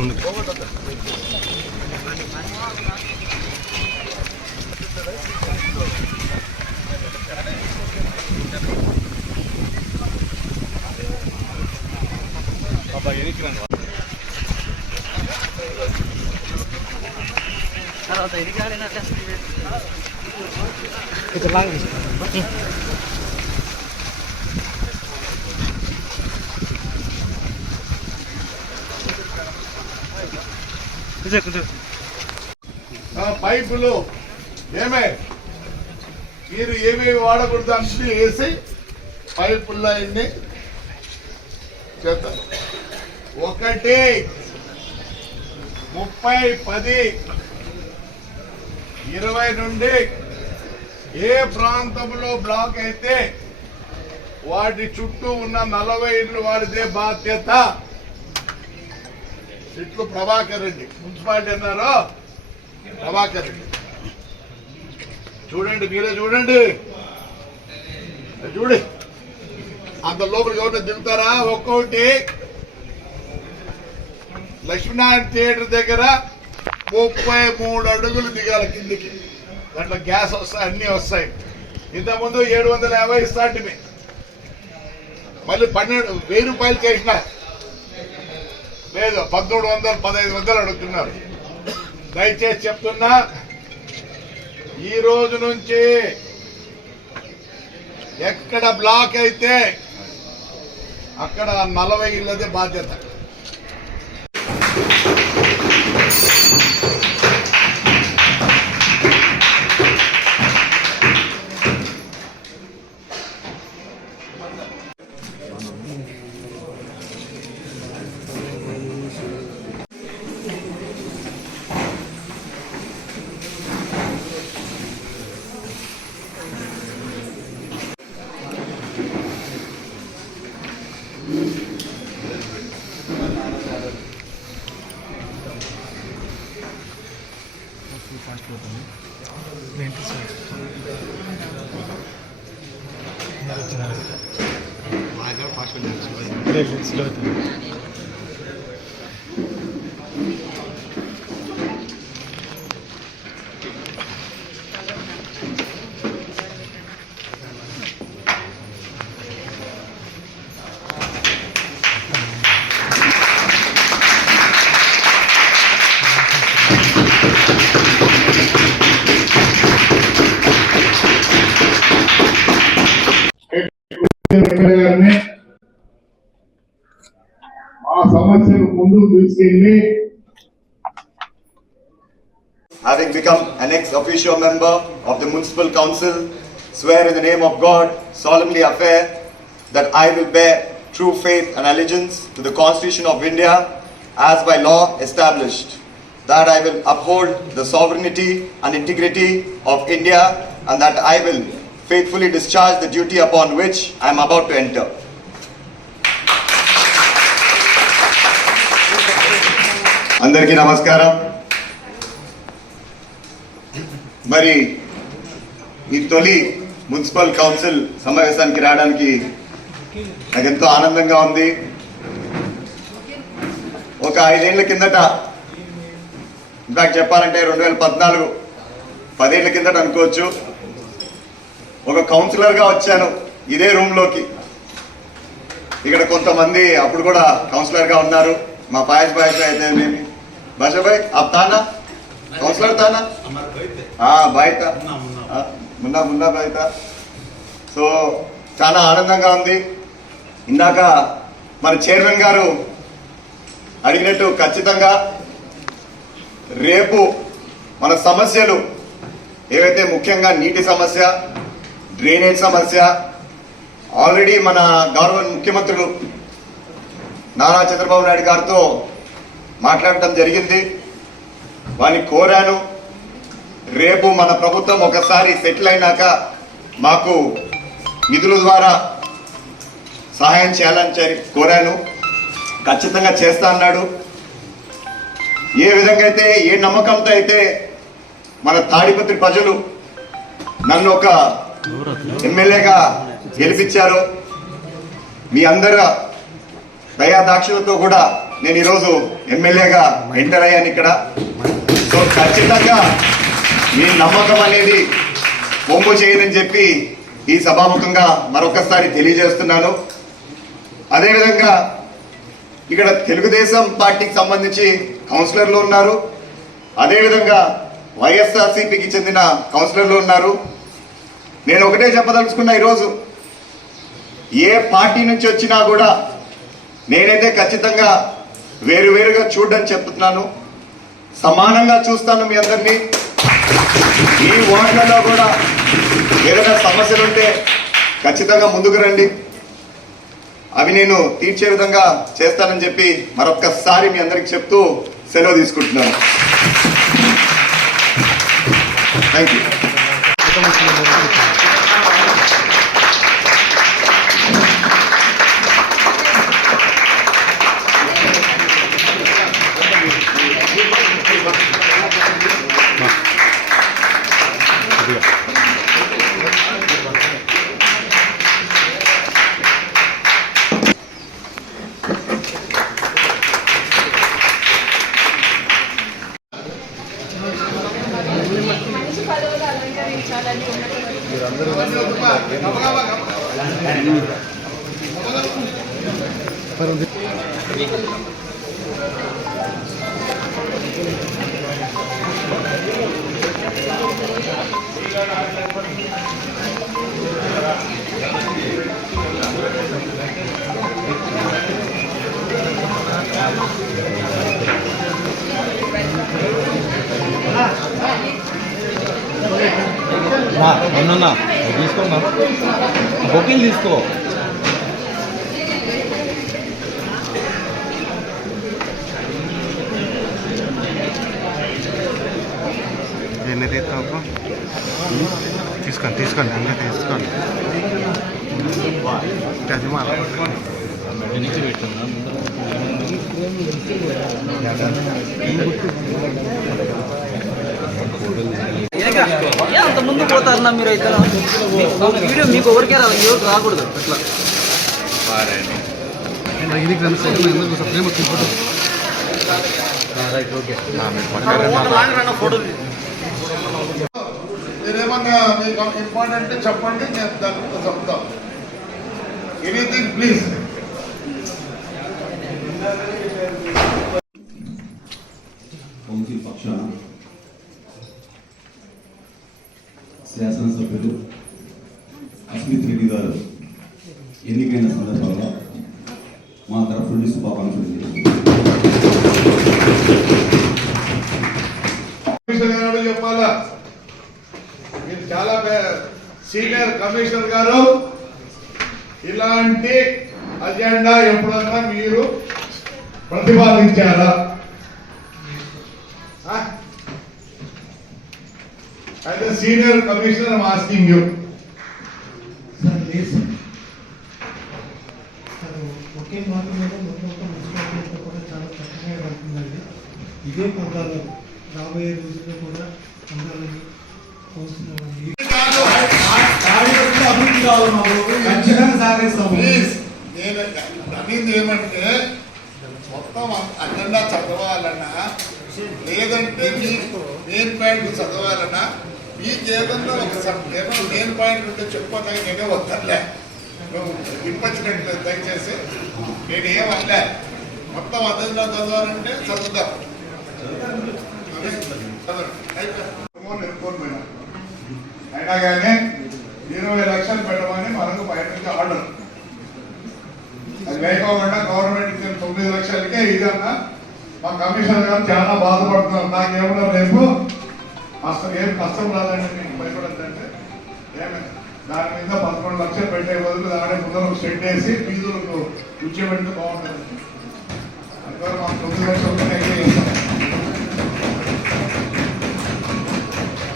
ముందు పైపులు ఏమే మీరు ఏమేమి వాడకూడదు అంటే వేసి పైపుల్లో అన్ని చేస్తారు. 1-30-10-20 నుండి ఏ ప్రాంతంలో బ్లాక్ అయితే వాటి చుట్టూ ఉన్న 40 ఇళ్ళు వాడిదే బాధ్యత. ఇట్లు ప్రభాకర్ రెడ్డి మున్సిపాలిటీ అన్నారో ప్రభాకర్ రెడ్డి చూడండి, మీరే చూడండి, చూడండి అంత లోపలికి ఎవరైనా దిగుతారా? ఒక్కొక్కటి లక్ష్మీనారాయణ థియేటర్ దగ్గర 33 అడుగులు దిగాలి కిందికి. దాంట్లో గ్యాస్ వస్తాయి, అన్ని వస్తాయి. ఇంతకుముందు 750 ఇస్తాంటివి, మళ్ళీ 12,000 రూపాయలు చేసిన లేదు, 1,300-1,500 అడుగుతున్నారు. దయచేసి చెప్తున్నా, ఈ రోజు నుంచి ఎక్కడ బ్లాక్ అయితే అక్కడ 40 ఇళ్ళదే బాధ్యత. Having become an ex-officio member of the Municipal Council, swear in the name of God, solemnly affirm that I will bear true faith and allegiance to the Constitution of India as by law established, that I will uphold the sovereignty and integrity of India, and that I will faithfully discharge the duty upon which I am about to enter. అందరికీ నమస్కారం. మరి ఈ తొలి municipal council సమావేశానికి రావడానికి నాకు ఎంతో ఆనందంగా ఉంది. ఒక 5 ఏళ్ల కిందట, ఇన్ఫాక్ట్ చెప్పాలంటే 2014, 10 ఏళ్ల కిందట అనుకోవచ్చు, ఒక కౌన్సిలర్గా వచ్చాను ఇదే రూమ్లోకి. ఇక్కడ కొంతమంది అప్పుడు కూడా కౌన్సిలర్గా ఉన్నారు. మా ఫాయజ్ భాయ్ అయితే బాషా భాయ్ आप था ना काउंसलर था ना? हाँ भाई था, మున్నా భాయ్ था. సో చాలా ఆనందంగా ఉంది. ఇందాక మన చైర్మన్ గారు అడిగినట్టు ఖచ్చితంగా రేపు మన సమస్యలు ఏవైతే ముఖ్యంగా నీటి సమస్య, డ్రైనేజ్ సమస్య, ఆల్రెడీ మన గౌరవ ముఖ్యమంత్రులు నారా చంద్రబాబు నాయుడు గారితో మాట్లాడటం జరిగింది. వారిని కోరాను, రేపు మన ప్రభుత్వం ఒకసారి సెటిల్ అయినాక మాకు నిధుల ద్వారా సహాయం చేయాలని కోరాను. ఖచ్చితంగా చేస్తా అన్నాడు. ఏ విధంగా అయితే, ఏ నమ్మకంతో అయితే మన తాడిపత్రి ప్రజలు నన్ను ఒక ఎమ్మెల్యేగా గెలిపించారో, మీ అందరి దయాదాక్షిణతో కూడా నేను ఈరోజు ఎమ్మెల్యేగా ఎంటర్ అయ్యాను ఇక్కడ. సో ఖచ్చితంగా మీ నమ్మకం అనేది పొంపు చేయనని చెప్పి ఈ సభాముఖంగా మరొకసారి తెలియజేస్తున్నాను. అదేవిధంగా ఇక్కడ తెలుగుదేశం పార్టీకి సంబంధించి కౌన్సిలర్లు ఉన్నారు, అదేవిధంగా వైఎస్ఆర్సీపీకి చెందిన కౌన్సిలర్లు ఉన్నారు. నేను ఒకటే చెప్పదలుచుకున్నా, ఈరోజు ఏ పార్టీ నుంచి వచ్చినా కూడా నేనైతే ఖచ్చితంగా వేరువేరుగా చూడని చెప్తున్నాను. సమానంగా చూస్తాను మీ అందరినీ. ఈ వార్డులలో కూడా ఏదైనా సమస్యలు ఉంటే ఖచ్చితంగా ముందుకు రండి, అవి నేను తీర్చే విధంగా చేస్తానని చెప్పి మరొక్కసారి మీ అందరికి చెప్తూ సెలవు తీసుకుంటున్నాను. Thank you. అవునన్నా తీసుకోమ్మా, బొకేలు తీసుకో. ఎన్ని తీసుకో, తీసుకోండి అన్నీ తీసుకోండి. అది మా వెనక్కి పెట్టున్నా అంత ముందు పోతారన్నా మీరు అయితే వీడియో మీకు ఎవరికే రాదు, ఎవరికి రాకూడదు అట్లా. మీరేమన్నా మీకు ఇంపార్టెంట్ చెప్పండి, నేను దాని చెప్తాను. Anything please. కౌన్సిల్ పక్షాన శాసనసభ్యులు అస్మిత్ రెడ్డి గారు ఎన్నికైన సందర్భంగా మా తరఫు నుండి శుభాకాంక్షలు చెప్పాలా, మీరు చాలా సీనియర్ కమిషనర్ గారు. ఇలాంటి అజెండా ఎప్పుడన్నా మీరు ప్రతిపాదించారా? అయితే senior commissioner I'm asking you. ఒకే మాట మీద మొత్తం మున్సిపాలిటీ కూడా చాలా చక్కగా పడుతుందండి. ఇదే పొందాలి రాబోయే రోజుల్లో కూడా పొందాలని కోరుతున్నామండి. అభివృద్ధి కావాలి మాకు, ఖచ్చితంగా సాగిస్తాము. నేను అడిగింది ఏమంటే, మొత్తం అజెండా చదవాలన్నా లేదంటే మీకు మెయిన్ పాయింట్ చదవాలన్నా మీకు ఏదన్నా ఒక మెయిన్ పాయింట్ ఉంటే చెప్పొద్దని నేనే వద్దలే, నువ్వు విప్పచ్చినట్లేదు. దయచేసి నేనేమనలే, మొత్తం అజెండా చదవాలంటే చదువుతాం. అయినా కానీ 20 లక్షలు పెట్టమని మనకు బయట నుంచి ఆర్డర్. అది లేకోకుండా గవర్నమెంట్ 9 లక్షలకే ఇదన్నా మా కమిషనర్ గారు చాలా బాధపడుతున్నారు. నాకేమన్నా రేపు అసలు ఏం కష్టం రాదండి, మీకు భయపడద్దంటే ఏమైనా దాని మీద 11 లక్షలు పెట్టే బదులు దాని ముందర సెట్ వేసి ఫీజులకు కూర్చోబెడితే బాగుంటుంది. అందువల్ల మాకు 9 లక్షలు చేస్తాం.